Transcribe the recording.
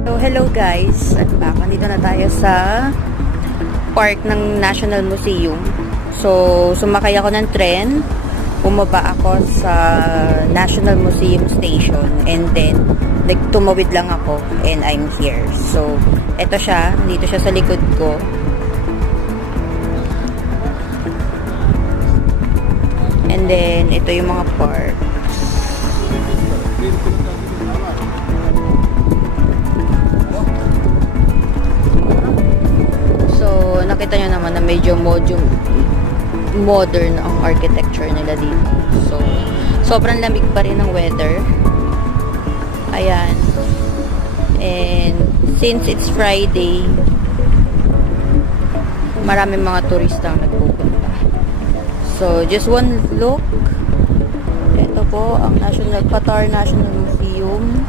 So, hello guys. At back, nandito na tayo sa park ng National Museum. So, sumakay ako ng tren. Bumaba ako sa National Museum Station. And then, tumawid lang ako. And I'm here. So, eto siya. Dito siya sa likod ko. And then, ito yung mga park. So, nakita nyo naman na medyo modern ang architecture nila dito. So, sobrang lamig pa rin ng weather. Ayan. And, since it's Friday, maraming mga turista ang nagpupunta. So, just one look. Ito po, ang Qatar National Museum.